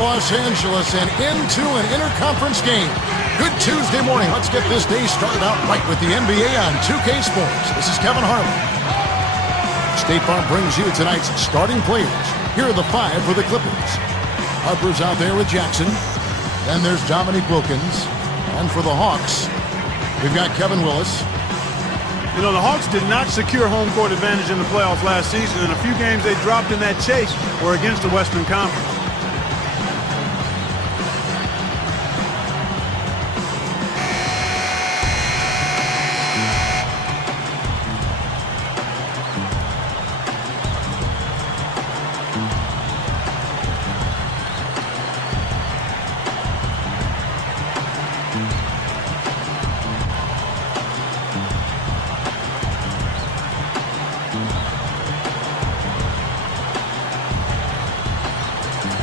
Los Angeles and into an interconference game. Good Tuesday morning. Let's get this day started out right with the NBA on 2K Sports. This is Kevin Harlan. State Farm brings you tonight's starting players. Here are the 5 for the Clippers. Harper's out there with Jackson. Then there's Dominque Wilkins. And for the Hawks, we've got Kevin Willis. You know, the Hawks did not secure home court advantage in the playoffs last season, and a few games they dropped in that chase were against the Western Conference.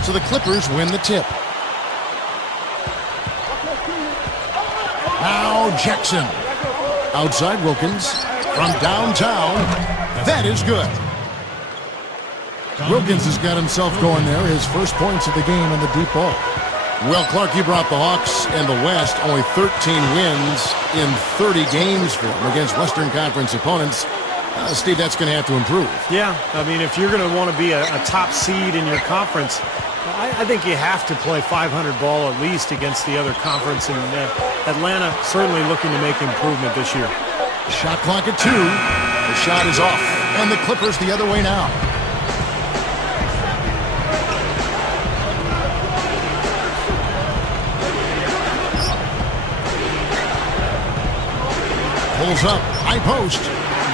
So the Clippers win the tip. Now Jackson. Outside Wilkins. From downtown. That is good. Wilkins has got himself going there. His first points of the game in the deep ball. Well, Clark, you brought the Hawks and the West only 13 wins in 30 games for them against Western Conference opponents. Steve, that's going to have to improve. Yeah, I mean, if you're going to want to be a top seed in your conference, I think you have to play 500 ball at least against the other conference, and Atlanta certainly looking to make improvement this year. Shot clock at 2. The shot is off, and the Clippers the other way now. Pulls up, high post,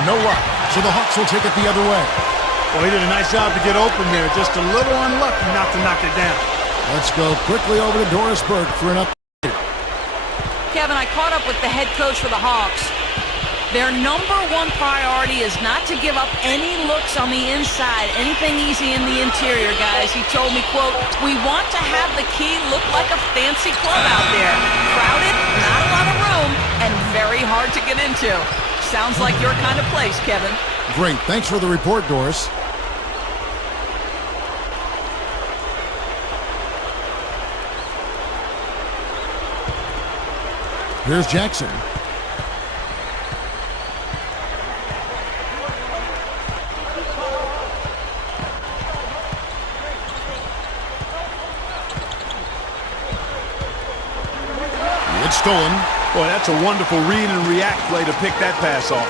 no luck. So the Hawks will take it the other way. Well, he did a nice job to get open there. Just a little unlucky not to knock it down. Let's go quickly over to Doris Burke for an update. Kevin, I caught up with the head coach for the Hawks. Their number one priority is not to give up any looks on the inside, anything easy in the interior, guys. He told me, quote, "We want to have the key look like a fancy club out there. Crowded, not a lot of room, and very hard to get into." Sounds like your kind of place, Kevin. Great. Thanks for the report, Doris. Here's Jackson. It's stolen. Boy, that's a wonderful read and react play to pick that pass off.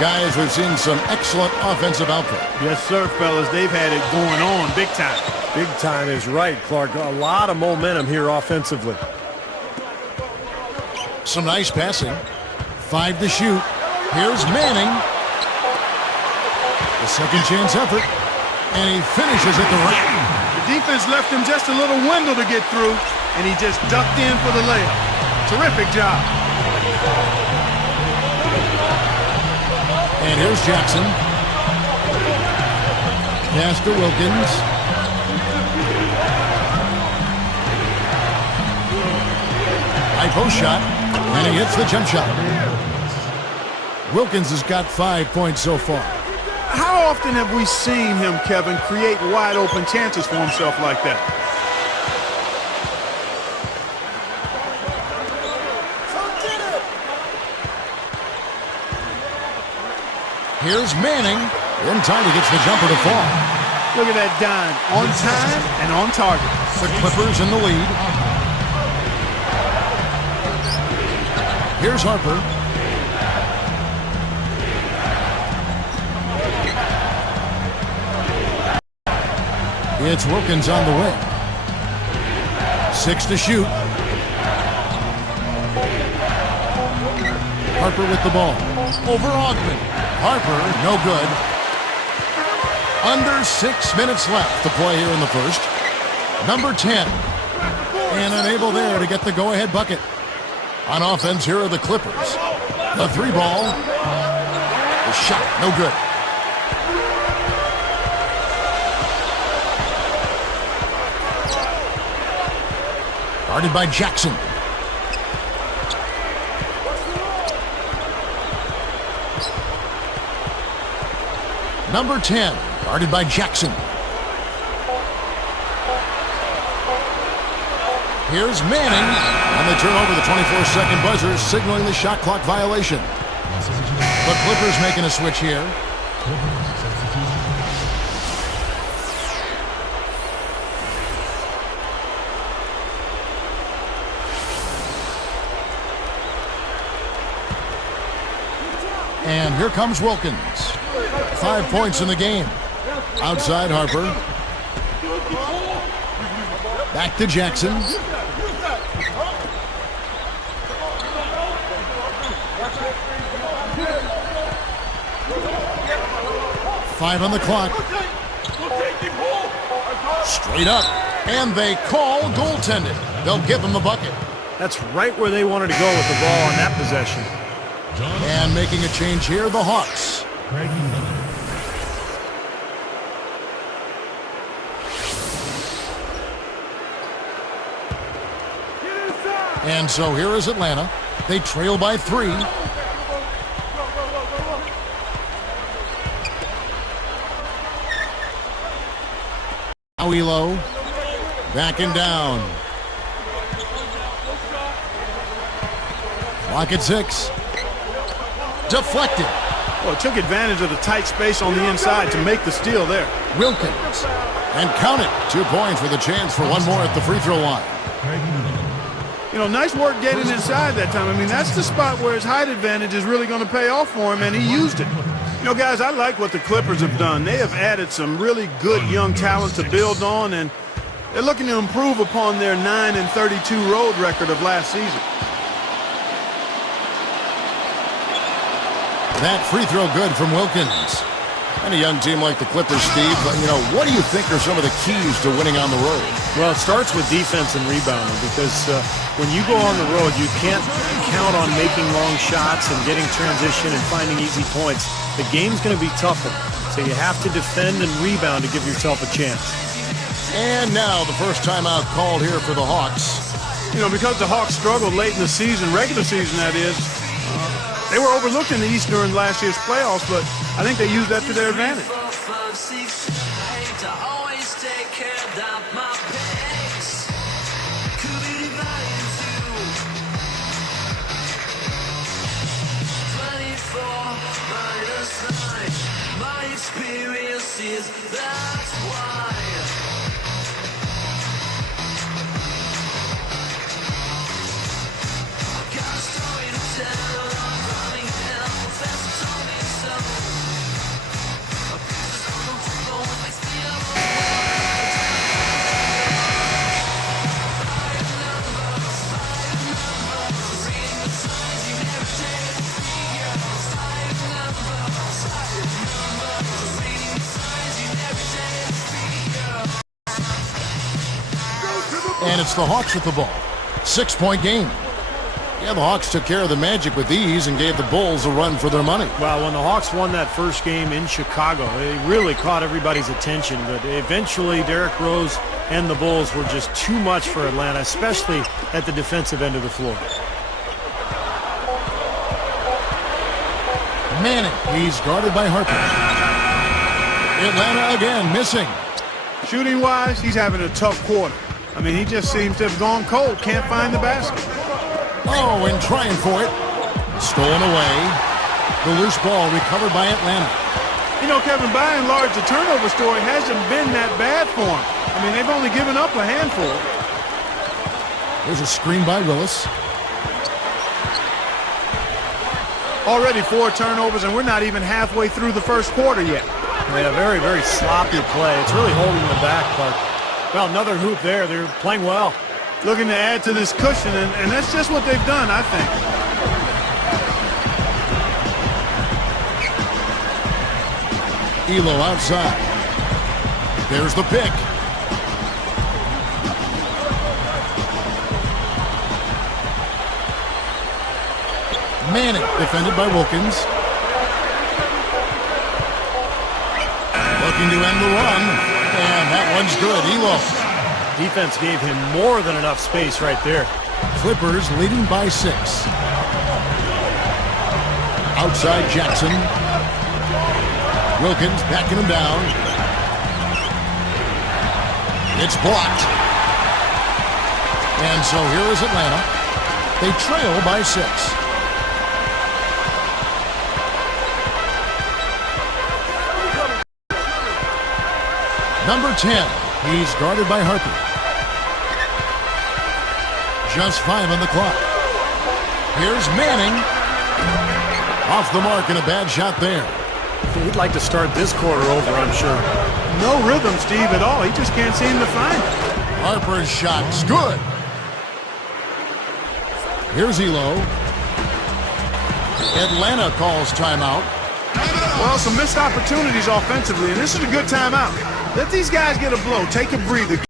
Guys, we've seen some excellent offensive output. Yes, sir, fellas. They've had it going on big time. Big time is right, Clark. A lot of momentum here offensively. Some nice passing. 5 to shoot. Here's Manning. The second chance effort. And he finishes at the rack. The defense left him just a little window to get through, and he just ducked in for the layup. Terrific job. And here's Jackson. Pass to Wilkins. High post shot. And he hits the jump shot. Wilkins has got 5 points so far. How often have we seen him, Kevin, create wide open chances for himself like that? Here's Manning. In time, he gets the jumper to fall. Look at that dime. On time and on target. The Clippers in the lead. Here's Harper. It's Wilkins on the wing. 6 to shoot. Harper with the ball. Over Ogden. Harper, no good. Under 6 minutes left to play here in the first. Number 10. And unable there to get the go-ahead bucket. On offense, here are the Clippers. The 3 ball. The shot, no good. Guarded by Jackson. Number 10, guarded by Jackson. Here's Manning, and they turn over the 24-second buzzer, signaling the shot clock violation. The Clippers making a switch here. And here comes Wilkins. 5 points in the game. Outside Harper. Back to Jackson. Five on the clock. Straight up. And they call goaltending. They'll give them the bucket. That's right where they wanted to go with the ball on that possession. And making a change here, the Hawks. And so here is Atlanta. They trail by 3. Elo backing down. Clock at 6. Deflected. Well, it took advantage of the tight space on the inside to make the steal there. Wilkins. And count it. 2 points with a chance for one more at the free throw line. You know, nice work getting inside that time. I mean, that's the spot where his height advantage is really going to pay off for him, and he used it. You know, guys, I like what the Clippers have done. They have added some really good young talent to build on, and they're looking to improve upon their 9-32 road record of last season. That free throw good from Wilkins. And a young team like the Clippers, Steve, you know, what do you think are some of the keys to winning on the road? Well, it starts with defense and rebounding because when you go on the road, you can't count on making long shots and getting transition and finding easy points. The game's going to be tougher, so you have to defend and rebound to give yourself a chance. And now the first timeout called here for the Hawks. You know, because the Hawks struggled late in the season, regular season that is, they were overlooked in the East during last year's playoffs, but I think they used that to their advantage. And it's the Hawks with the ball. 6-point game. Yeah, the Hawks took care of the Magic with ease and gave the Bulls a run for their money. Well, when the Hawks won that first game in Chicago, it really caught everybody's attention. But eventually, Derrick Rose and the Bulls were just too much for Atlanta, especially at the defensive end of the floor. Manning, he's guarded by Harper. Atlanta again missing. Shooting-wise, he's having a tough quarter. I mean, he just seems to have gone cold. Can't find the basket. Oh, and trying for it. Stolen away. The loose ball recovered by Atlanta. You know, Kevin, by and large, the turnover story hasn't been that bad for him. I mean, they've only given up a handful. There's a screen by Willis. Already 4 turnovers, and we're not even halfway through the first quarter yet. Yeah, very, very sloppy play. It's really holding them back, but well, another hoop there. They're playing well. Looking to add to this cushion, and that's just what they've done, I think. Elo outside. There's the pick. Manning defended by Wilkins. Looking to end the run, and that one's good. Elo. Defense gave him more than enough space right there. Clippers leading by 6. Outside Jackson. Wilkins backing him down. It's blocked. And so here is Atlanta. They trail by 6. Number 10, he's guarded by Harper. Just 5 on the clock. Here's Manning. Off the mark and a bad shot there. He'd like to start this quarter over, I'm sure. No rhythm, Steve, at all. He just can't seem to find it. Harper's shot's good. Here's Elo. Atlanta calls timeout. Well, some missed opportunities offensively, and this is a good timeout. Let these guys get a blow. Take a breather.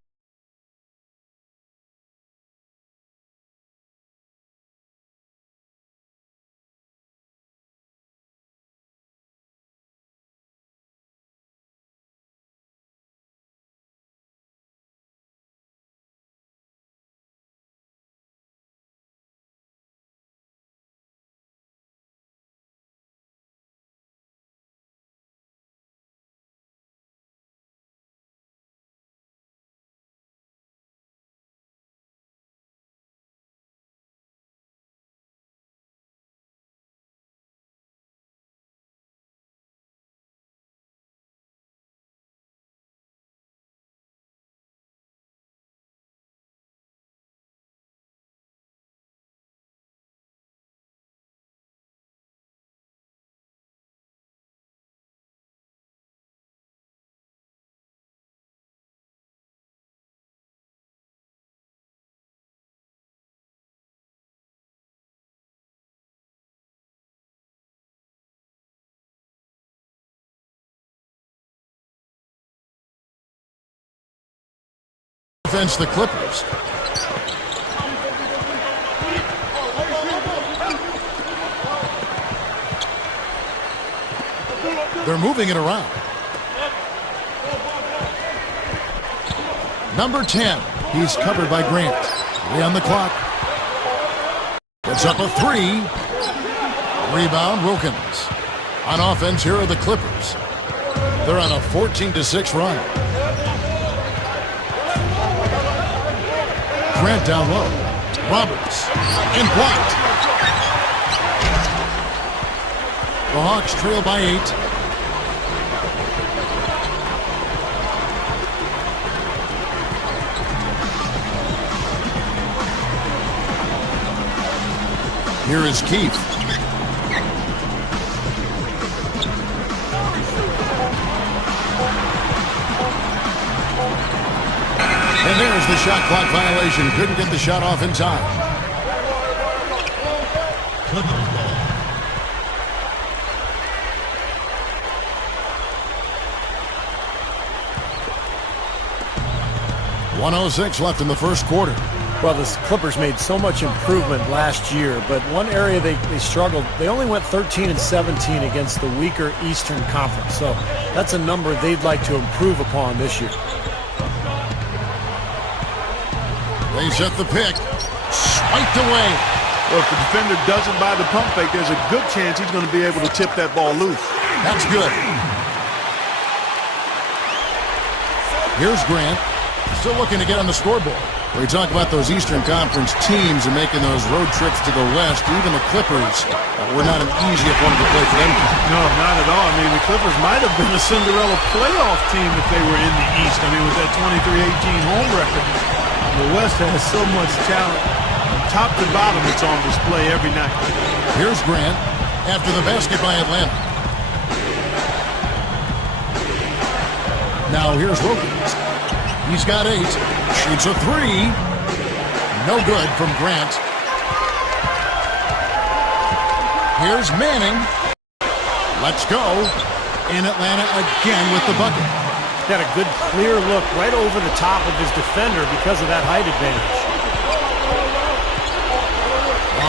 Defense the Clippers. They're moving it around. Number 10, he's covered by Grant. 3 on the clock. It's up a 3. Rebound, Wilkins. On offense, here are the Clippers. They're on a 14-6 run. Grant down low. Roberts. And blocked. The Hawks trail by 8. Here is Keith. And there's the shot clock violation. Couldn't get the shot off in time. Clippers ball. 1:06 left in the first quarter. Well, the Clippers made so much improvement last year, but one area they struggled, they only went 13-17 against the weaker Eastern Conference. So that's a number they'd like to improve upon this year. They set the pick. Swiped away. Well, if the defender doesn't buy the pump fake, there's a good chance he's going to be able to tip that ball loose. That's good. Here's Grant. Still looking to get on the scoreboard. We talk about those Eastern Conference teams and making those road trips to the West. Even the Clippers were not an easy opponent to play for them. No, not at all. I mean, the Clippers might have been a Cinderella playoff team if they were in the East. I mean, with that 23-18 home record. The West has so much talent. Top to bottom, it's on display every night. Here's Grant after the basket by Atlanta. Now here's Wilkins. He's got 8. Shoots a 3. No good from Grant. Here's Manning. Let's go. In Atlanta again with the bucket. Got a good clear look right over the top of his defender because of that height advantage.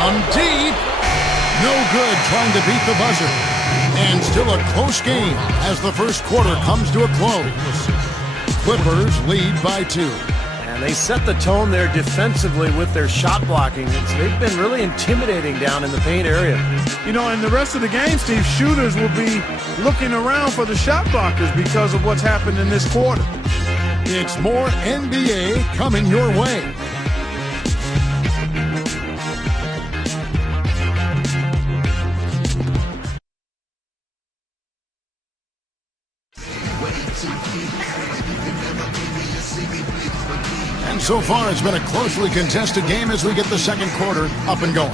On deep. No good trying to beat the buzzer. And still a close game as the first quarter comes to a close. Clippers lead by 2. And they set the tone there defensively with their shot blocking. They've been really intimidating down in the paint area. You know, in the rest of the game, Steve, shooters will be looking around for the shot blockers because of what's happened in this quarter. It's more NBA coming your way. And so far, it's been a closely contested game as we get the second quarter up and going.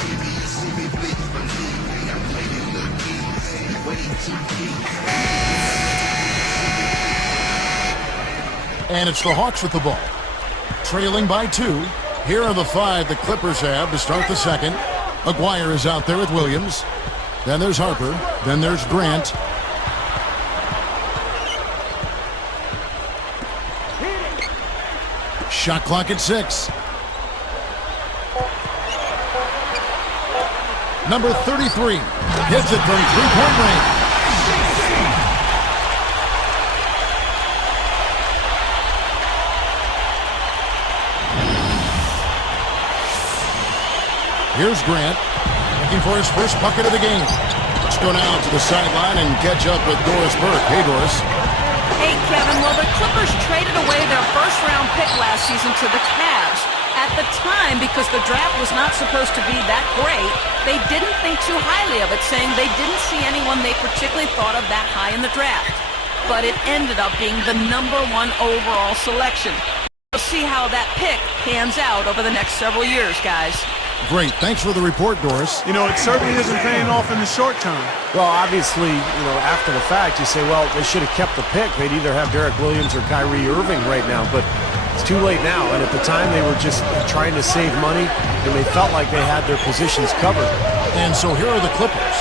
And it's the Hawks with the ball. Trailing by 2. Here are the 5 the Clippers have to start the second. Aguirre is out there with Williams. Then there's Harper. Then there's Grant. Shot clock at 6. Number 33 hits it from three-point range. Here's Grant, looking for his first bucket of the game. Let's go now to the sideline and catch up with Doris Burke. Hey, Doris. Hey, Kevin. Well, the Clippers traded away their first-round pick last season to the Cavs. At the time, because the draft was not supposed to be that great, they didn't think too highly of it, saying they didn't see anyone they particularly thought of that high in the draft. But it ended up being the number 1 overall selection. We'll see how that pick pans out over the next several years, guys. Great. Thanks for the report, Doris. You know, it certainly isn't paying off in the short term. Well, obviously, after the fact, you say, well, they should have kept the pick. They'd either have Derek Williams or Kyrie Irving right now, but it's too late now. And at the time, they were just trying to save money, and they felt like they had their positions covered. And so here are the Clippers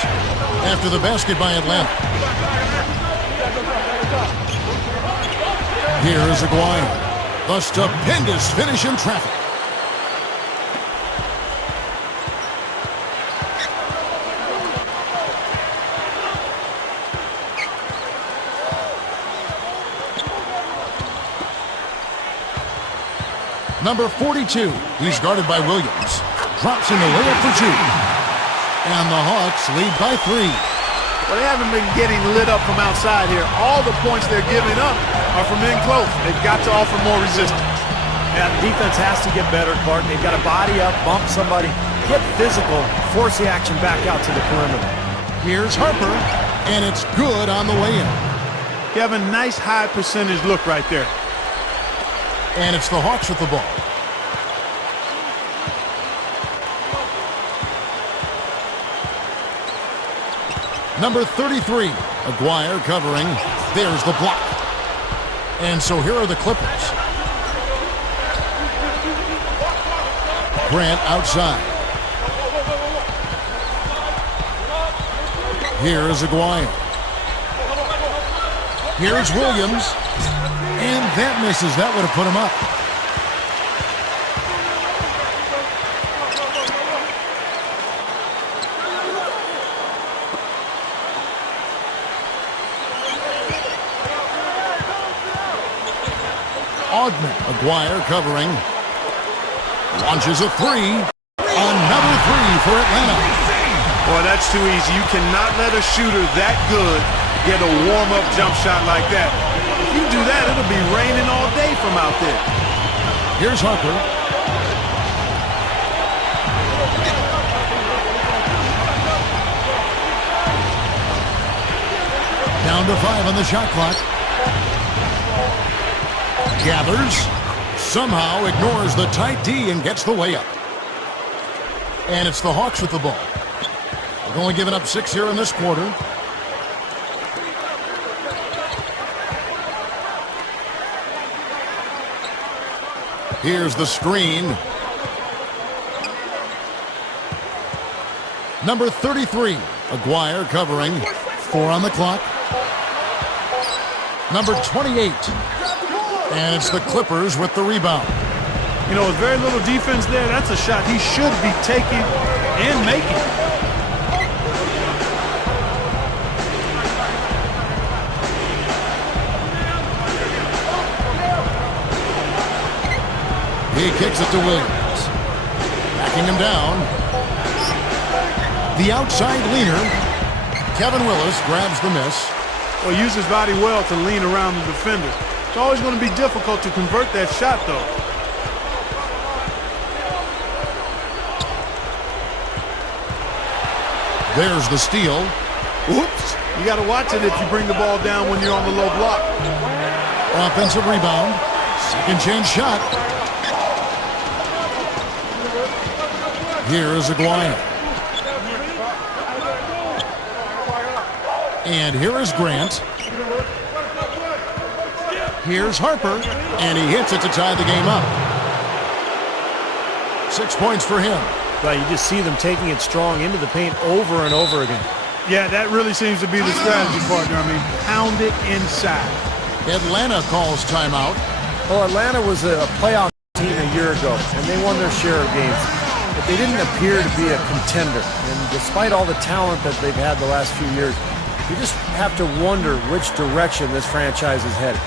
after the basket by Atlanta. Here is Aguirre. The stupendous finish in traffic. Number 42, he's guarded by Williams. Drops in the layup for 2. And the Hawks lead by 3. Well, they haven't been getting lit up from outside here. All the points they're giving up are from in close. They've got to offer more resistance. Yeah, defense has to get better, Clark. They've got to body up, bump somebody, get physical, force the action back out to the perimeter. Here's Harper, and it's good on the way in. You have a nice high percentage look right there. And it's the Hawks with the ball. Number 33, Aguirre covering. There's the block. And so here are the Clippers. Grant outside. Here is Aguirre. Here's Williams. And that misses. That would have put him up. Augment. Aguirre covering. Launches a 3. Another 3 for Atlanta. Boy, that's too easy. You cannot let a shooter that good get a warm-up jump shot like that. If you do that, it'll be raining all day from out there. Here's Harper. Down to 5 on the shot clock. Gathers. Somehow ignores the tight D and gets the layup. And it's the Hawks with the ball. They've only given up 6 here in this quarter. Here's the screen. Number 33, Aguirre covering. 4 on the clock. Number 28. And it's the Clippers with the rebound. You know, with very little defense there, that's a shot he should be taking and making. He kicks it to Williams. Backing him down. The outside leaner. Kevin Willis grabs the miss. Well, use his body well to lean around the defender. It's always going to be difficult to convert that shot, though. There's the steal. Oops. You got to watch it if you bring the ball down when you're on the low block. Offensive rebound. Second chance shot. Here is Aguirre. And here is Grant. Here's Harper, and he hits it to tie the game up. 6 points for him. Well, you just see them taking it strong into the paint over and over again. Yeah, that really seems to be the strategy, partner. I mean, pound it inside. Atlanta calls timeout. Well, Atlanta was a playoff team a year ago, and they won their share of games. But they didn't appear to be a contender. And despite all the talent that they've had the last few years, you just have to wonder which direction this franchise is headed.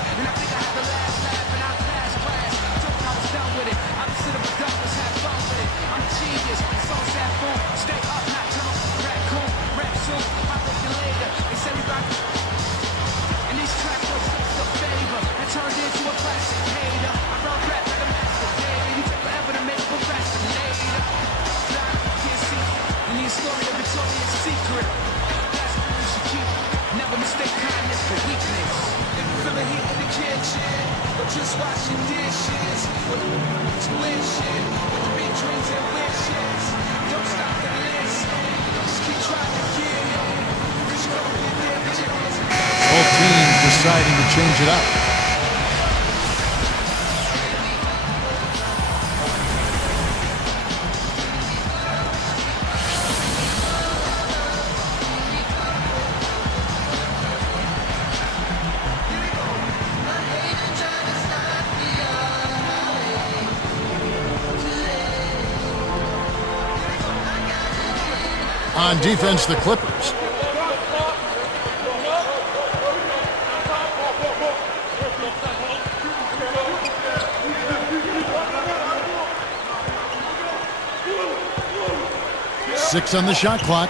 Deciding to change it up. On defense, the Clippers. Six on the shot clock.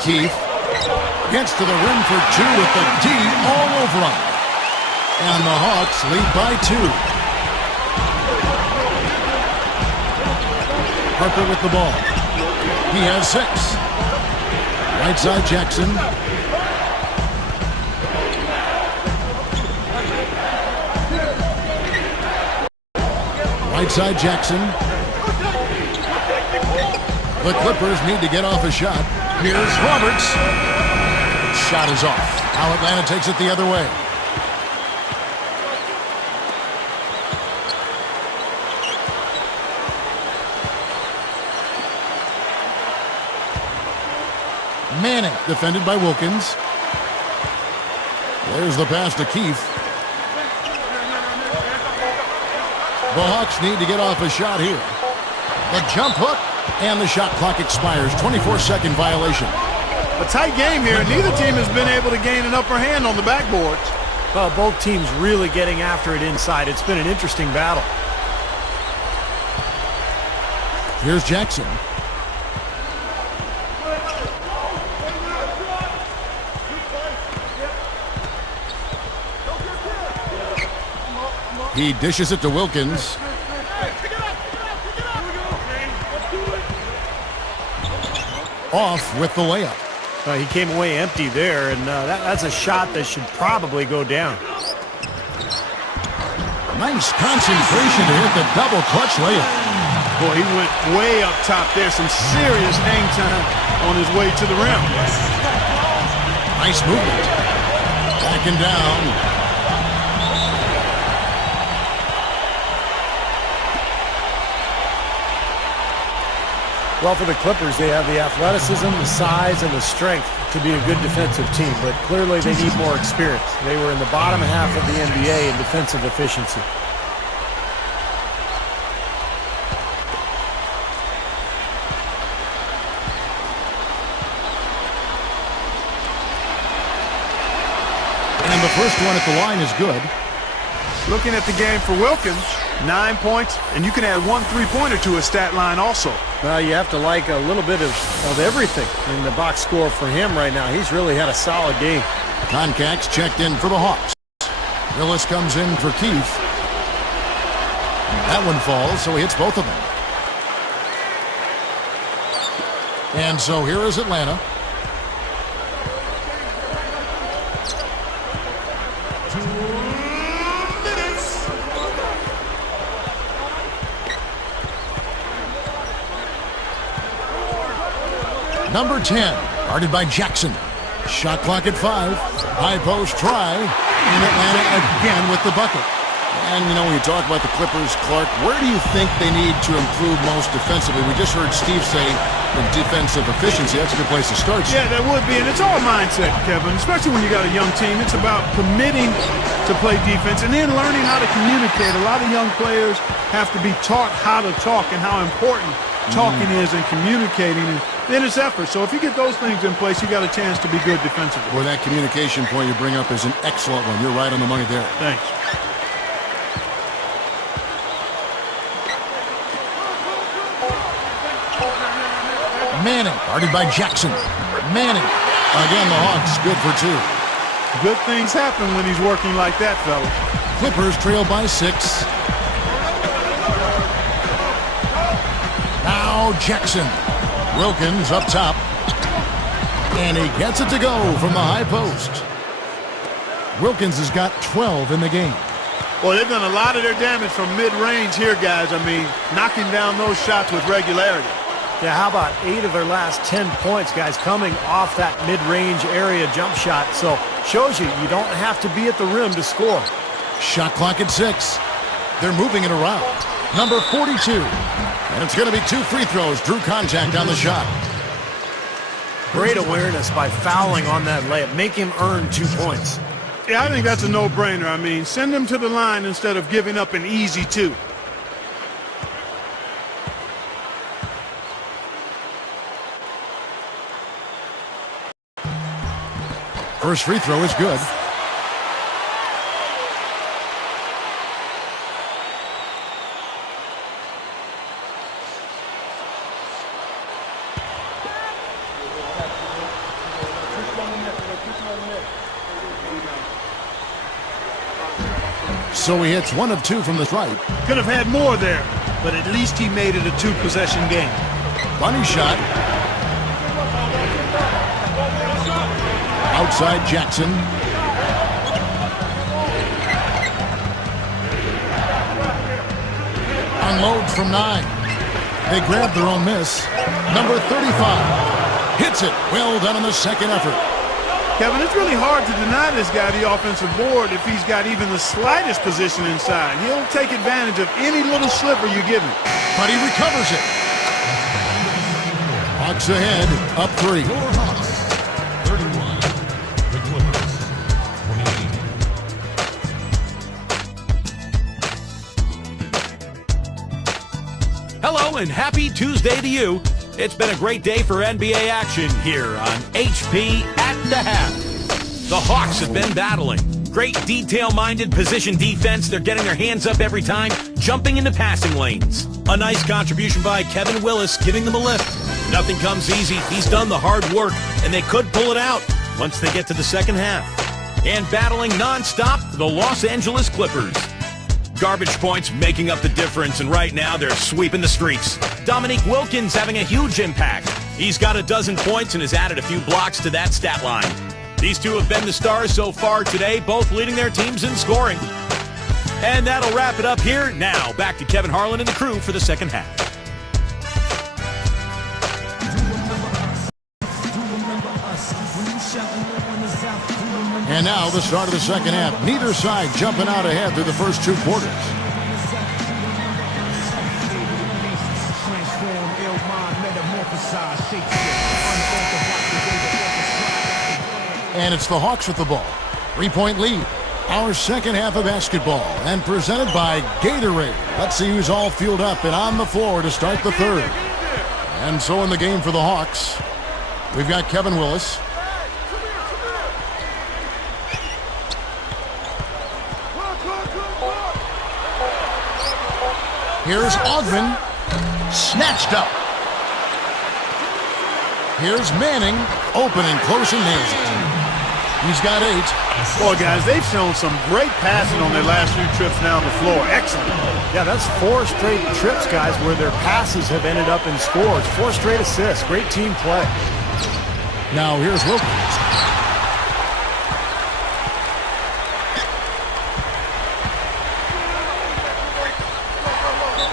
Keith gets to the rim for two with the D all over him. And the Hawks lead by 2. Harper with the ball. He has 6. Right side Jackson. Right side Jackson. The Clippers need to get off a shot. Here's Roberts. Shot is off. Now Atlanta takes it the other way. Manning defended by Wilkins. There's the pass to Keith. The Hawks need to get off a shot here. The jump hook. And the shot clock expires. 24-second violation. A tight game here. Neither team has been able to gain an upper hand on the backboards. Well, both teams really getting after it inside. It's been an interesting battle. Here's Jackson. He dishes it to Wilkins. Off with the layup. He came away empty there, and that's a shot that should probably go down. Nice concentration to hit the double clutch layup. Boy, he went way up top there. Some serious hang time on his way to the rim. Nice movement. Backing down. Well, for the Clippers, they have the athleticism, the size, and the strength to be a good defensive team, but clearly they need more experience. They were in the bottom half of the NBA in defensive efficiency. And the first one at the line is good. Looking at the game for Wilkins, 9 points, and you can add 1 3-pointer to his stat line also. Well, you have to like a little bit of everything in the box score for him right now. He's really had a solid game. Concax checked in for the Hawks. Willis comes in for Keith. That one falls, so he hits both of them. And so here is Atlanta. Number 10, guarded by Jackson. Shot clock at 5. High post try. And Atlanta again with the bucket. And, you know, when you talk about the Clippers, Clark, where do you think they need to improve most defensively? We just heard Steve say the defensive efficiency. That's a good place to start. Yeah, that would be, and it's all mindset, Kevin, especially when you got a young team. It's about committing to play defense and then learning how to communicate. A lot of young players have to be taught how to talk and how important talking is and communicating, and then it's effort. So if you get those things in place, you got a chance to be good defensively. Well, that communication point you bring up is an excellent one. You're right on the money there. Thanks. Manning, guarded by Jackson. Manning. Again, the Hawks good for 2. Good things happen when he's working like that, fella. Clippers trail by 6. Now Jackson. Wilkins up top. And he gets it to go from the high post. Wilkins has got 12 in the game. Well, they've done a lot of their damage from mid-range here, guys. I mean, knocking down those shots with regularity. Yeah, how about 8 of their last 10 points, guys, coming off that mid-range area jump shot. So shows you don't have to be at the rim to score. Shot clock at 6. They're moving it around. Number 42. And it's going to be 2 free throws. Drew contact on the shot. Great awareness by fouling on that layup. Make him earn 2 points. Yeah, I think that's a no-brainer. I mean, send him to the line instead of giving up an easy 2. First free throw is good. So he hits 1 of 2 from the stripe. Could have had more there, but at least he made it a 2-possession game. Bunny shot. Outside Jackson. Unloads from 9. They grab their own miss. Number 35 hits it. Well done in the second effort. Kevin, it's really hard to deny this guy the offensive board if he's got even the slightest position inside. He'll take advantage of any little sliver you give him. But he recovers it. Hawks ahead, up 3. Hello and happy Tuesday to you. It's been a great day for NBA action here on HP at the half. The Hawks have been battling. Great detail-minded position defense. They're getting their hands up every time, jumping into passing lanes. A nice contribution by Kevin Willis, giving them a lift. Nothing comes easy. He's done the hard work, and they could pull it out once they get to the second half. And battling nonstop, the Los Angeles Clippers. Garbage points making up the difference, and right now they're sweeping the streets. Dominque Wilkins having a huge impact. He's got 12 points and has added a few blocks to that stat line. These two have been the stars so far today, both leading their teams in scoring. And that'll wrap it up here. Now, back to Kevin Harlan and the crew for the second half. And now the start of the second half. Neither side jumping out ahead through the first 2 quarters. And it's the Hawks with the ball. 3-point lead. Our second half of basketball, and presented by Gatorade. Let's see who's all fueled up and on the floor to start the third. And so in the game for the Hawks, we've got Kevin Willis. Here's Ogden. Snatched up. Here's Manning. Open and close and nails it. He's got 8. Boy, guys, they've shown some great passing on their last few trips down the floor. Excellent. Yeah, that's 4 straight trips, guys, where their passes have ended up in scores. 4 straight assists. Great team play. Now here's Wilkins.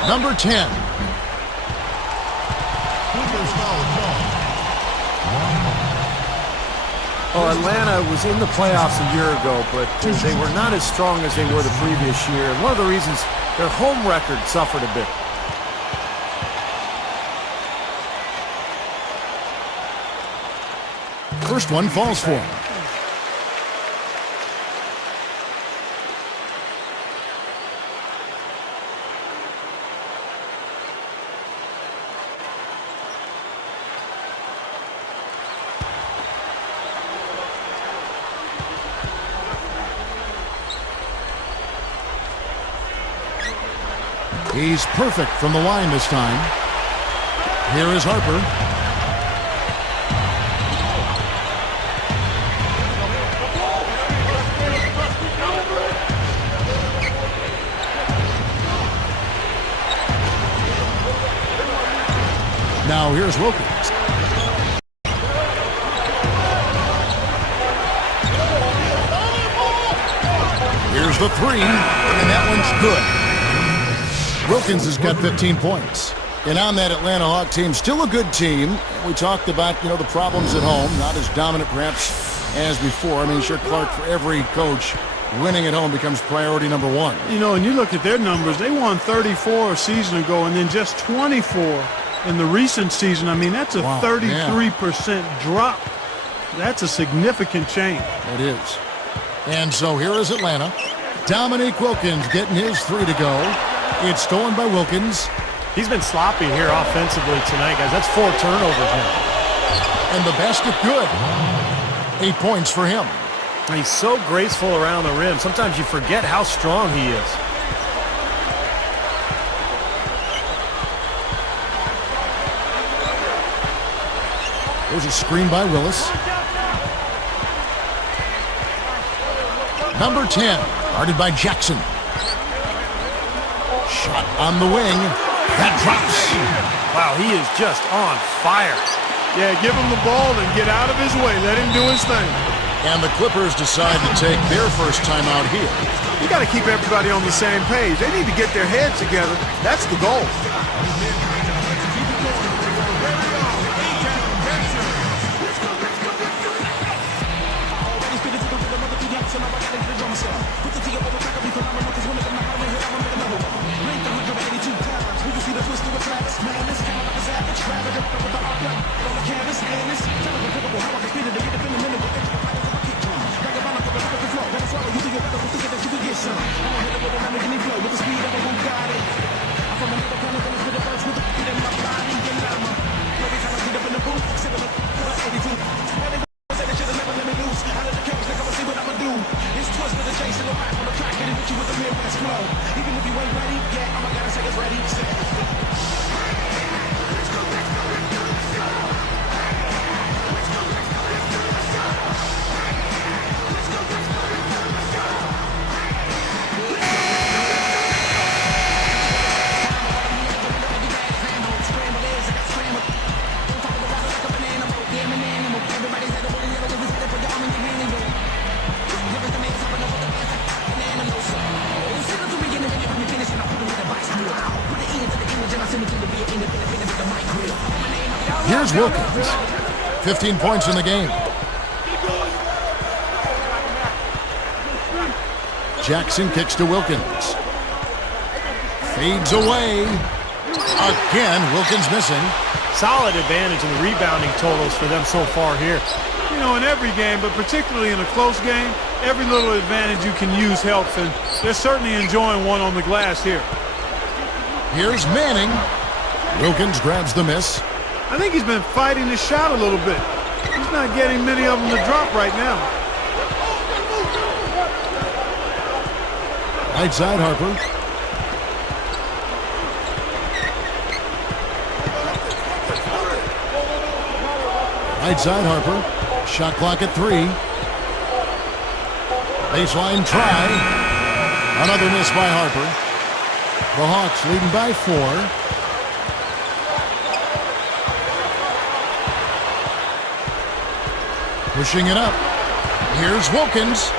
Number 10. Well, Atlanta was in the playoffs a year ago, but they were not as strong as they were the previous year. And one of the reasons their home record suffered a bit. First one falls for him. He's perfect from the line this time. Here is Harper. Now here's Wilkins. Here's the three, and that one's good. Wilkins has got 15 points. And on that Atlanta Hawk team, still a good team. We talked about, the problems at home, not as dominant perhaps as before. I mean, sure, Clark, for every coach, winning at home becomes priority number one. And you look at their numbers, they won 34 a season ago and then just 24 in the recent season. I mean, that's a 33% drop. That's a significant change. It is. And so here is Atlanta. Dominque Wilkins getting his three to go. It's stolen by Wilkins. He's been sloppy here offensively tonight, guys. That's 4 turnovers now. And the basket good. 8 points for him. He's so graceful around the rim. Sometimes you forget how strong he is. There's a screen by Willis. Number 10, guarded by Jackson. Shot on the wing. That drops. Wow, he is just on fire. Yeah, give him the ball and get out of his way. Let him do his thing. And the Clippers decide to take their first time out here. You got to keep everybody on the same page. They need to get their heads together. That's the goal. Here's Wilkins. 15 points in the game. Jackson kicks to Wilkins. Fades away. Again, Wilkins missing. Solid advantage in the rebounding totals for them so far here. In every game, but particularly in a close game, every little advantage you can use helps, and they're certainly enjoying one on the glass here. Here's Manning. Wilkins grabs the miss. I think he's been fighting his shot a little bit. He's not getting many of them to drop right now. Right side, Harper. Right side, Harper. Shot clock at 3. Baseline try. Another miss by Harper. The Hawks leading by 4. Pushing it up. Here's Wilkins.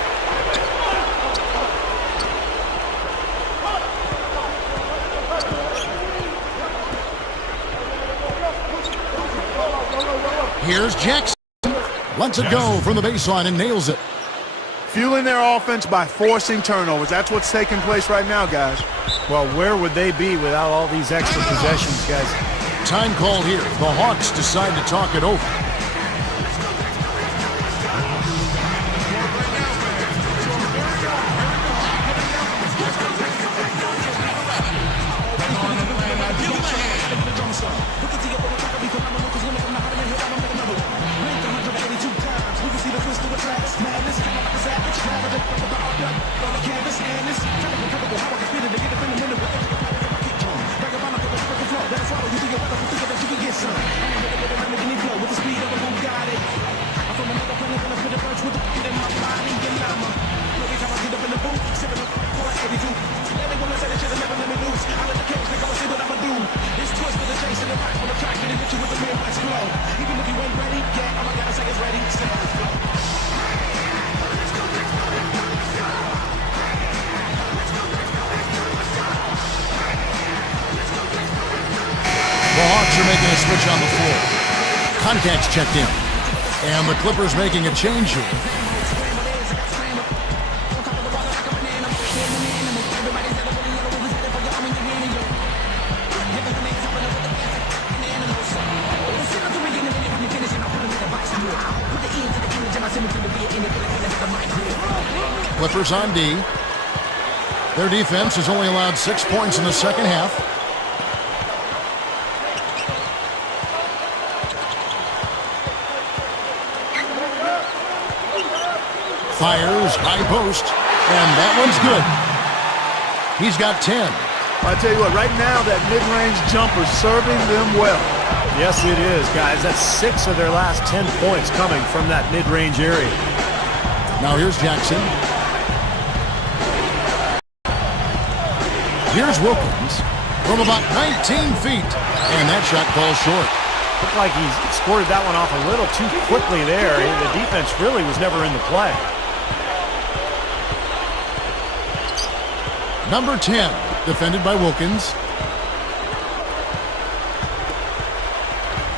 Here's Jackson. Lets it go from the baseline and nails it. Fueling their offense by forcing turnovers. That's what's taking place right now, guys. Well, where would they be without all these extra possessions, guys? Time called here. The Hawks decide to talk it over. The Hawks are making a switch on the floor. Contact's checked in. And the Clippers making a change here. Clippers on D. Their defense has only allowed 6 points in the second half. Fires, high post, and that one's good. He's got 10. I tell you what, right now that mid-range jumper serving them well. Yes, it is, guys. That's 6 of their last 10 points coming from that mid-range area. Now here's Jackson. Here's Wilkins from about 19 feet, and that shot falls short. Looked like he squirted that one off a little too quickly there. The defense really was never in the play. Number 10, defended by Wilkins.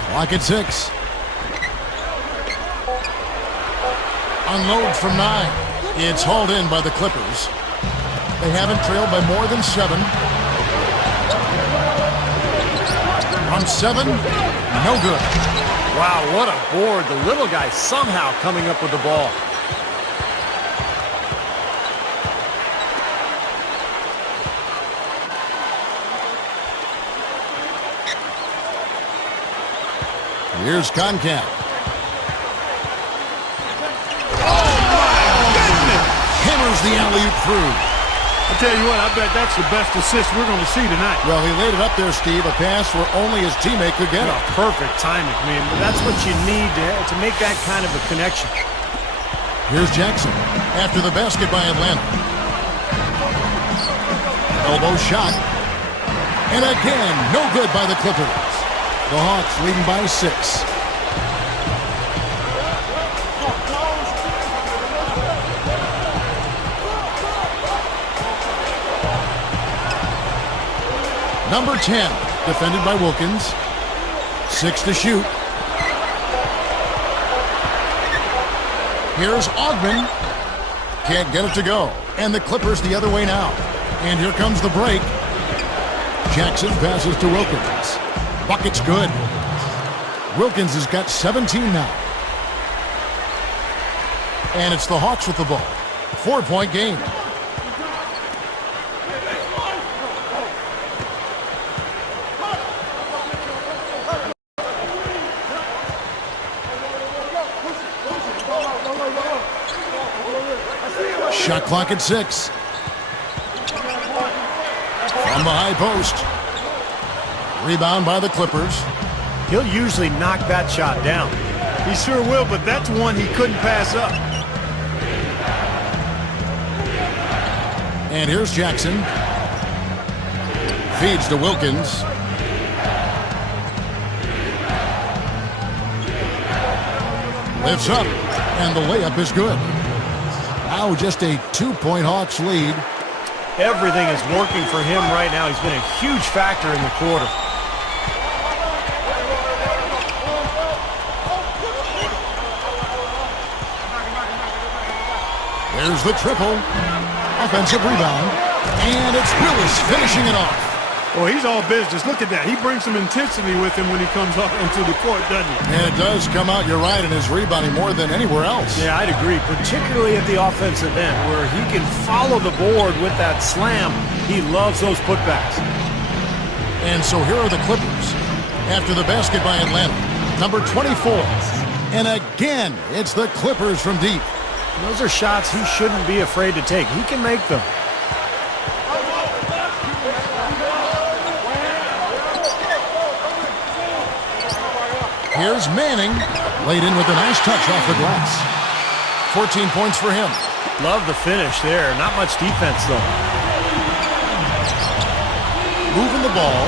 Clock at 6. Unload from 9. It's hauled in by the Clippers. They haven't trailed by more than 7. From 7, no good. Wow, what a board. The little guy somehow coming up with the ball. Here's Concat. Hammers the alley-oop through. I tell you what, I bet that's the best assist we're going to see tonight. Well, he laid it up there, Steve. A pass where only his teammate could get it. Perfect timing. I mean, that's what you need to make that kind of a connection. Here's Jackson after the basket by Atlanta. Elbow shot. And again, no good by the Clippers. The Hawks leading by 6. Number 10, defended by Wilkins. 6 to shoot. Here's Ogden. Can't get it to go. And the Clippers the other way now. And here comes the break. Jackson passes to Wilkins. Bucket's good. Wilkins has got 17 now. And it's the Hawks with the ball. 4-point game. Shot clock at 6. From the high post. Rebound by the Clippers. He'll usually knock that shot down. He sure will, but that's one he couldn't pass up. And here's Jackson. Feeds to Wilkins. Lifts up, and the layup is good. Now just a 2-point Hawks lead. Everything is working for him right now. He's been a huge factor in the quarter. Here's the triple. Offensive rebound. And it's Willis finishing it off. Well, he's all business. Look at that. He brings some intensity with him when he comes out onto the court, doesn't he? And it does come out, you're right, in his rebounding more than anywhere else. Yeah, I'd agree, particularly at the offensive end where he can follow the board with that slam. He loves those putbacks. And so here are the Clippers after the basket by Atlanta. Number 24. And again, it's the Clippers from deep. Those are shots he shouldn't be afraid to take. He can make them. Here's Manning, laid in with a nice touch off the glass. 14 points for him. Love the finish there. Not much defense, though. Moving the ball.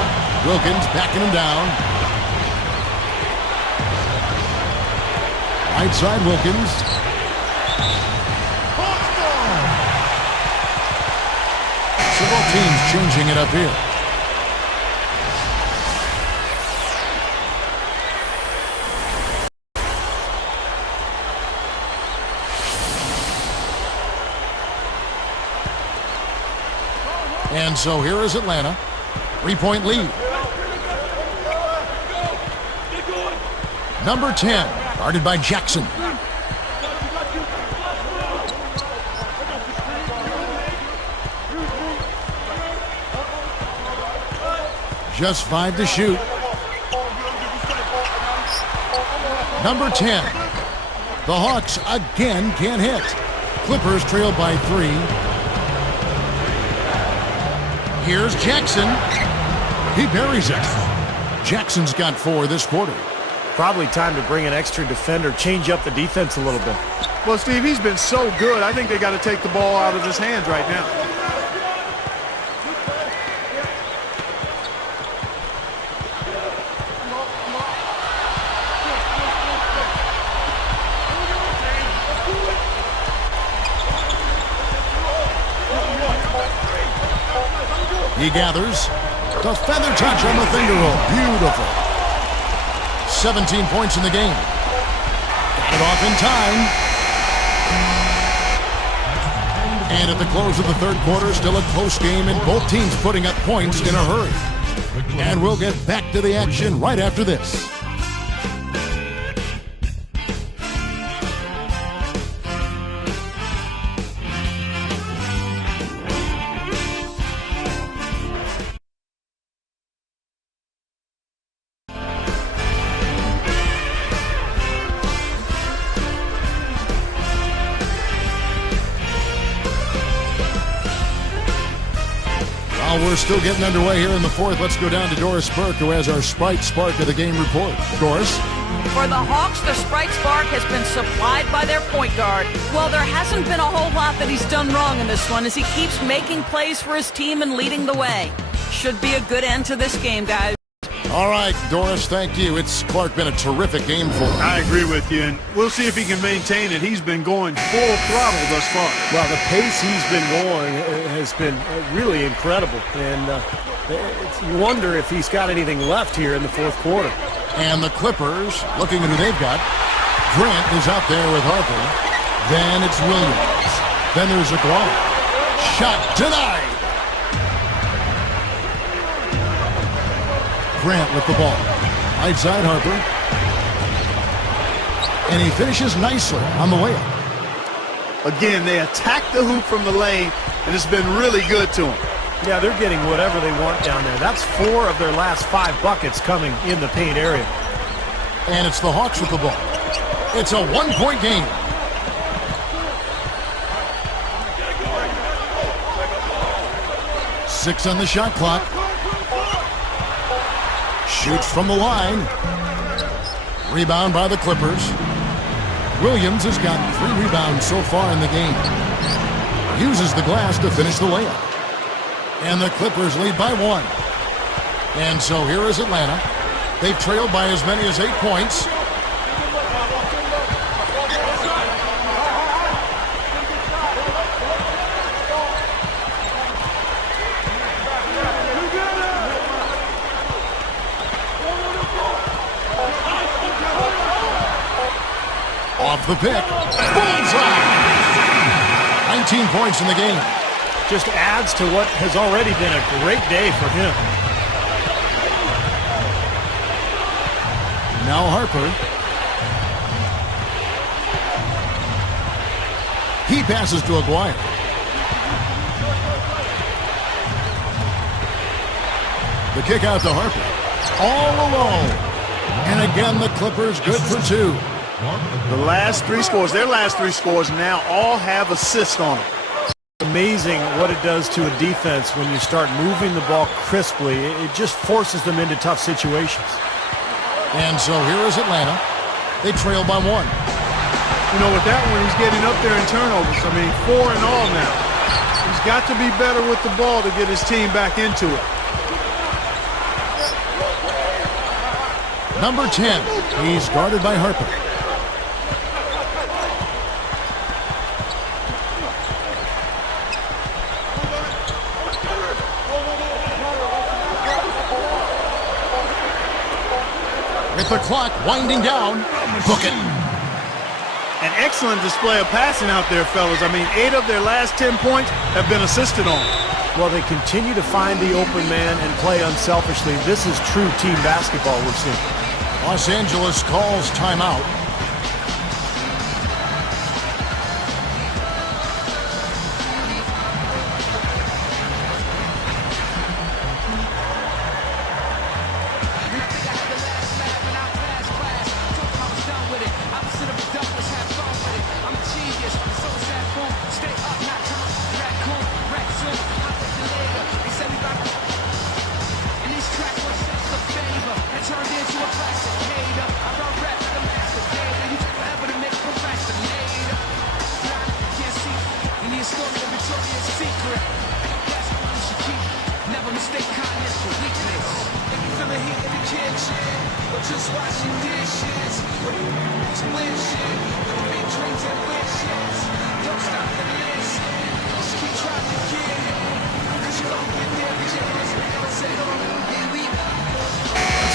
Wilkins backing him down. Right side, Wilkins. Several teams changing it up here. And so here is Atlanta. 3-point lead. Number 10, guarded by Jackson. Just 5 to shoot. Number 10. The Hawks again can't hit. Clippers trail by 3. Here's Jackson. He buries it. Jackson's got 4 this quarter. Probably time to bring an extra defender, change up the defense a little bit. Well, Steve, he's been so good. I think they got to take the ball out of his hands right now. He gathers. The feather touch on the finger roll. Beautiful. 17 points in the game. Got it off in time. And at the close of the third quarter, still a close game, and both teams putting up points in a hurry. And we'll get back to the action right after this. We're still getting underway here in the fourth. Let's go down to Doris Burke, who has our Sprite Spark of the game report. Doris? For the Hawks, the Sprite Spark has been supplied by their point guard. Well, there hasn't been a whole lot that he's done wrong in this one as he keeps making plays for his team and leading the way. Should be a good end to this game, guys. All right, Doris, thank you. It's Clark been a terrific game for him. I agree with you, and we'll see if he can maintain it. He's been going full throttle thus far. Well, the pace he's been going has been really incredible, and you wonder if he's got anything left here in the fourth quarter. And the Clippers, looking at who they've got. Grant is out there with Harper. Then it's Williams. Then there's Aguirre. Shot denied. Grant with the ball. Right side, Harper. And he finishes nicely on the layup. Again, they attack the hoop from the lane, and it's been really good to them. Yeah, they're getting whatever they want down there. That's 4 of their last 5 buckets coming in the paint area. And it's the Hawks with the ball. It's a 1-point game. Six on the shot clock. Shoots from the line. Rebound by the Clippers. Williams has got 3 rebounds so far in the game. Uses the glass to finish the layup. And the Clippers lead by 1. And so here is Atlanta. They've trailed by as many as 8 points. Off the pick. Bullseye! 18 points in the game. Just adds to what has already been a great day for him. Now Harper. He passes to Aguirre. The kick out to Harper. All alone. And again, the Clippers good for two. The last three scores, their last three scores now all have assists on them. Amazing what it does to a defense when you start moving the ball crisply. It just forces them into tough situations. And so here is Atlanta. They trail by one. You know, with that one, he's getting up there in turnovers. I mean, 4 in all now. He's got to be better with the ball to get his team back into it. Number 10. He's guarded by Harper. With the clock winding down, book it. An excellent display of passing out there, fellas. I mean, 8 of their last 10 points have been assisted on. Well, they continue to find the open man and play unselfishly. This is true team basketball we're seeing. Los Angeles calls timeout.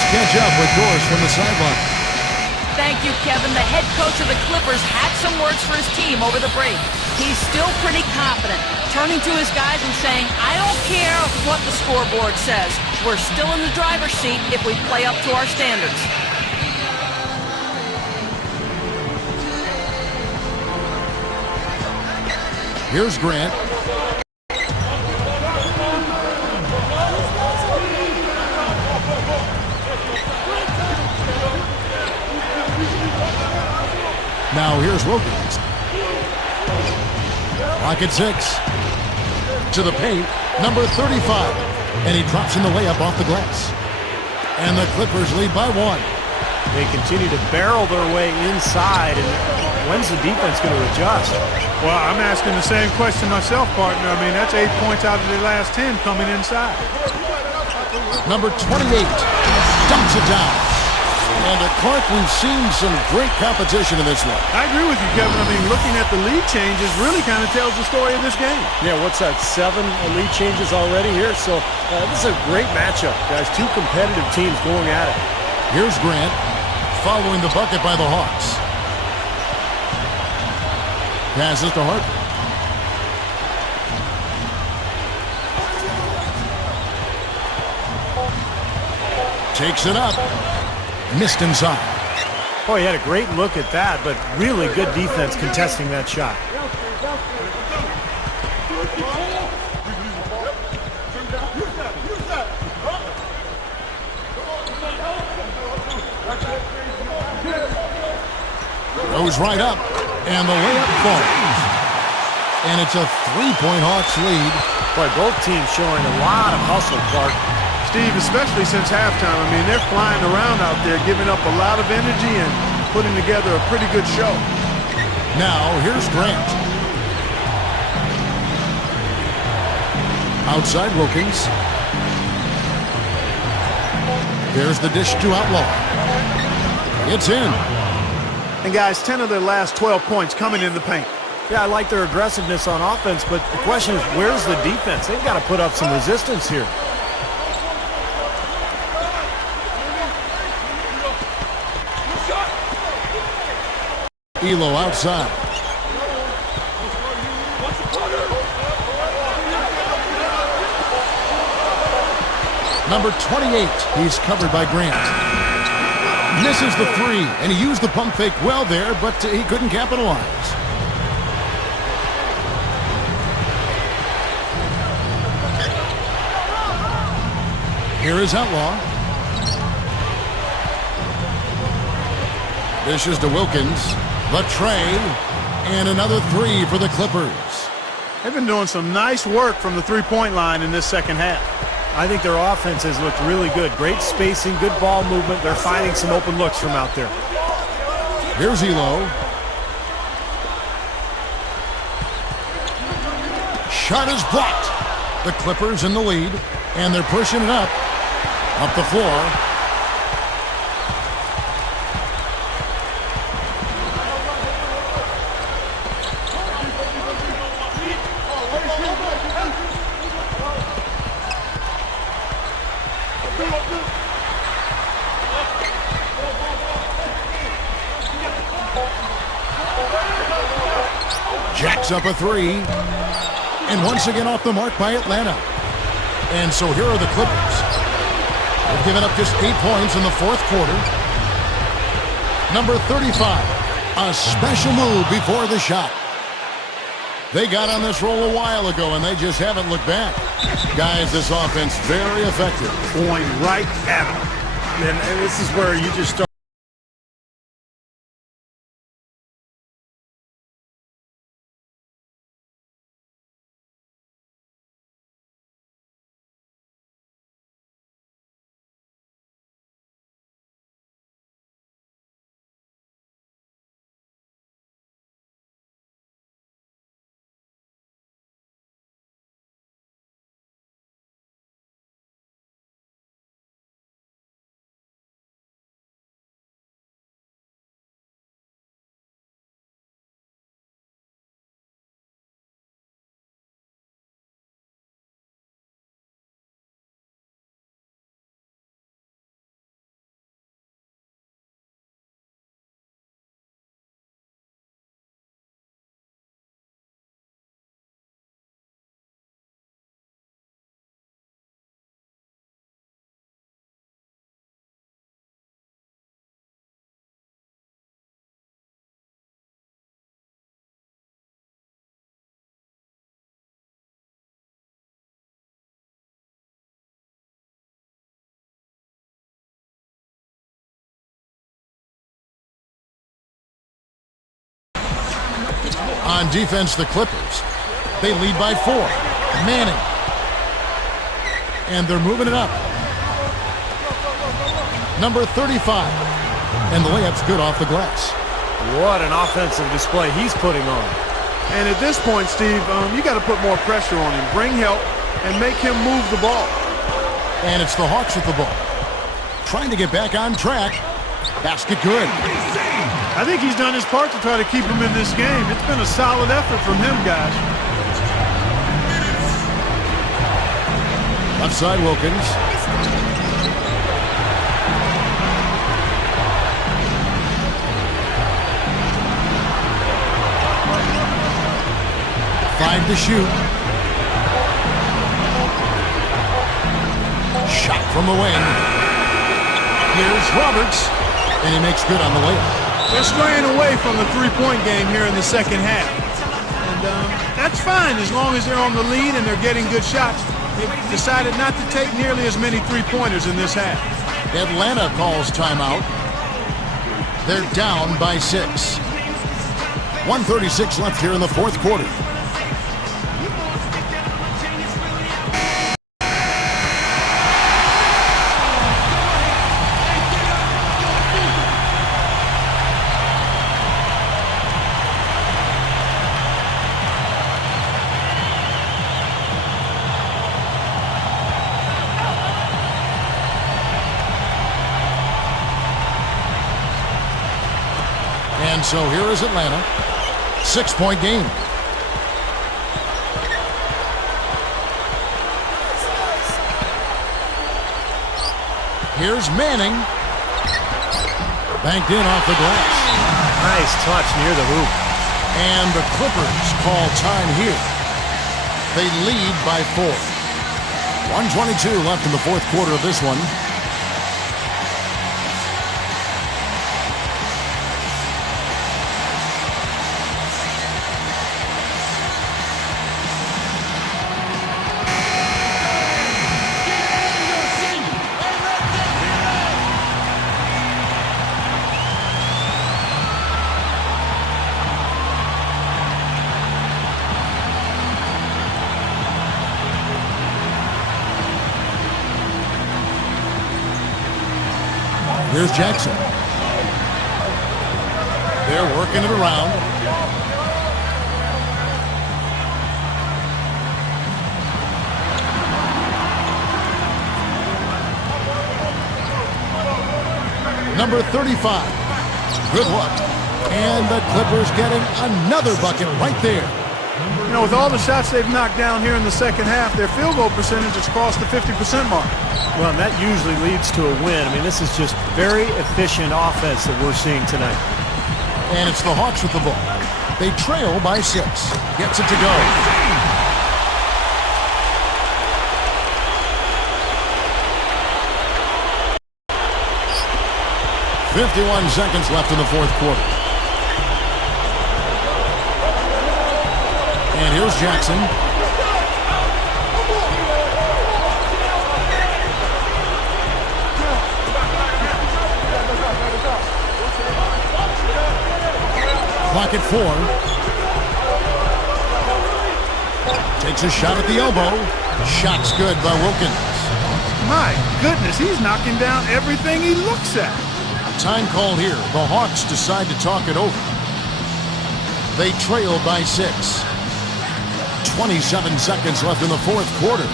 Catch up with Doris from the sideline. Thank you, Kevin. The head coach of the Clippers had some words for his team over the break. He's still pretty confident, turning to his guys and saying, I don't care what the scoreboard says. We're still in the driver's seat if we play up to our standards. Here's Grant. Now here's Wilkins. Clock at 6. To the paint, number 35. And he drops in the layup off the glass. And the Clippers lead by 1. They continue to barrel their way inside. And when's the defense going to adjust? Well, I'm asking the same question myself, partner. I mean, that's 8 points out of their last 10 coming inside. Number 28 dumps it down. And Clark, we've seen some great competition in this one. I agree with you, Kevin. I mean, looking at the lead changes really kind of tells the story of this game. Yeah, what's that, 7 lead changes already here? So this is a great matchup, guys. 2 competitive teams going at it. Here's Grant following the bucket by the Hawks. Passes to Harper. Takes it up. Missed inside. Boy, he had a great look at that, but really good defense contesting that shot. Goes right up, and the layup falls. And it's a 3-point Hawks lead. Boy, both teams showing a lot of hustle, Clark. Steve, especially since halftime. I mean, they're flying around out there, giving up a lot of energy and putting together a pretty good show. Now, here's Grant. Outside Wilkins. There's the dish to Outlaw. It's in. And guys, 10 of their last 12 points coming in the paint. Yeah, I like their aggressiveness on offense, but the question is, where's the defense? They've got to put up some resistance here. Elo outside. Number 28, he's covered by Grant. Misses the three, and he used the pump fake well there, but he couldn't capitalize. Here is Outlaw. Dishes to Wilkins. The tray, and another three for the Clippers. They've been doing some nice work from the three-point line in this second half. I think their offense has looked really good. Great spacing, good ball movement. They're finding some open looks from out there. Here's Elo. Shot is blocked. The Clippers in the lead, and they're pushing it up the floor. Jacks up a three. And once again off the mark by Atlanta. And so here are the Clippers. They've given up just 8 points in the fourth quarter. Number 35. A special move before the shot. They got on this roll a while ago, and they just haven't looked back. Guys, this offense very effective. Going right at them. And this is where you just start. On defense, the Clippers. They lead by 4. Manning. And they're moving it up. Number 35. And the layup's good off the glass. What an offensive display he's putting on. And at this point, Steve, you got to put more pressure on him. Bring help and make him move the ball. And it's the Hawks with the ball. Trying to get back on track. Basket good. I think he's done his part to try to keep him in this game. It's been a solid effort from him, guys. Left side, Wilkins. Five to shoot. Shot from the wing. Here's Roberts. And he makes good on the layup. They're straying away from the three-point game here in the second half. And that's fine as long as they're on the lead and they're getting good shots. They've decided not to take nearly as many three-pointers in this half. Atlanta calls timeout. They're down by 6. 1:36 left here in the fourth quarter. And so here is Atlanta. 6-point game. Here's Manning. Banked in off the glass. Nice touch near the hoop. And the Clippers call time here. They lead by 4. 1:22 left in the fourth quarter of this one. Here's Jackson. They're working it around. Number 35. Good luck. And the Clippers getting another bucket right there. You know, with all the shots they've knocked down here in the second half, their field goal percentage has crossed the 50% mark. Well, and that usually leads to a win. I mean, this is just very efficient offense that we're seeing tonight. And it's the Hawks with the ball. They trail by 6. Gets it to go. .51 seconds left in the fourth quarter. And here's Jackson. Clock at 4. Takes a shot at the elbow. Shot's good by Wilkins. My goodness, he's knocking down everything he looks at. Time called here. The Hawks decide to talk it over. They trail by 6. 27 seconds left in the fourth quarter.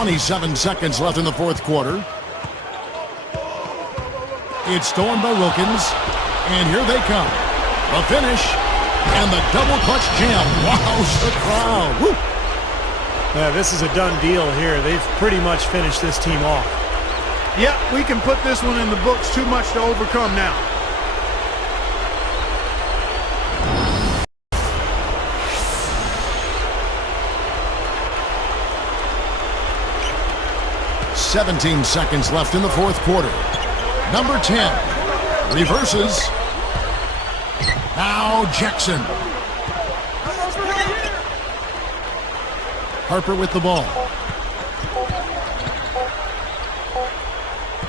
.27 seconds left in the fourth quarter. It's stolen by Wilkins. And here they come. The finish. And the double clutch jam. Wow, the crowd. Woo. Yeah, this is a done deal here. They've pretty much finished this team off. Yeah, we can put this one in the books. Too much to overcome now. .17 seconds left in the fourth quarter. Number 10 reverses. Now Jackson. Harper with the ball.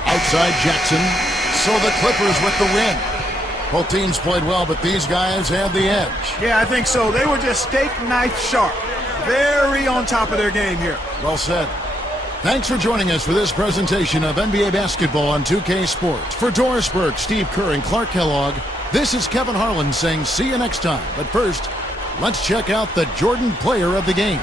Outside Jackson. So the Clippers with the win. Both teams played well, but these guys had the edge. Yeah, I think so. They were just steak knife sharp. Very on top of their game here. Well said. Thanks for joining us for this presentation of NBA basketball on 2K Sports. For Doris Burke, Steve Kerr, and Clark Kellogg, this is Kevin Harlan saying see you next time. But first, let's check out the Jordan player of the game.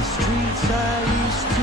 Streets I used to